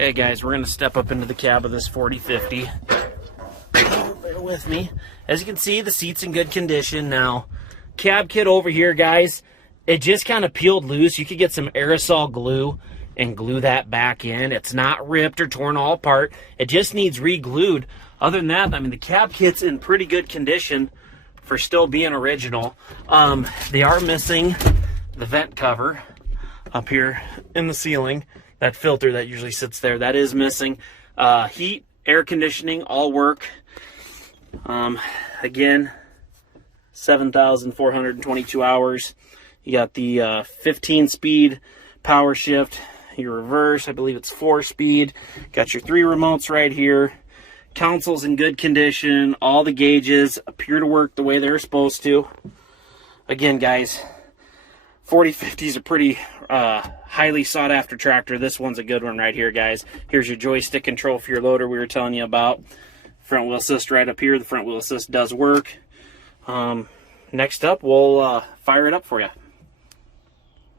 Hey guys, we're going to step up into the cab of this 4050. Bear with me. As you can see, the seat's in good condition. Now, cab kit over here, guys, it just kind of peeled loose. You could get some aerosol glue and glue that back in. It's not ripped or torn all apart. It just needs re-glued. Other than that, I mean, the cab kit's in pretty good condition for still being original. They are missing the vent cover up here in the ceiling. That filter that usually sits there, that is missing. Heat, air conditioning, all work. Again, 7,422 hours. You got the 15-speed power shift. Your reverse, I believe it's 4-speed. Got your 3 remotes right here. Console's in good condition. All the gauges appear to work the way they're supposed to. Again, guys, 4050 is a pretty highly sought after tractor. This one's a good one right here, guys. Here's your joystick control for your loader we were telling you about. Front wheel assist right up here. The front wheel assist does work. Next up, we'll fire it up for you.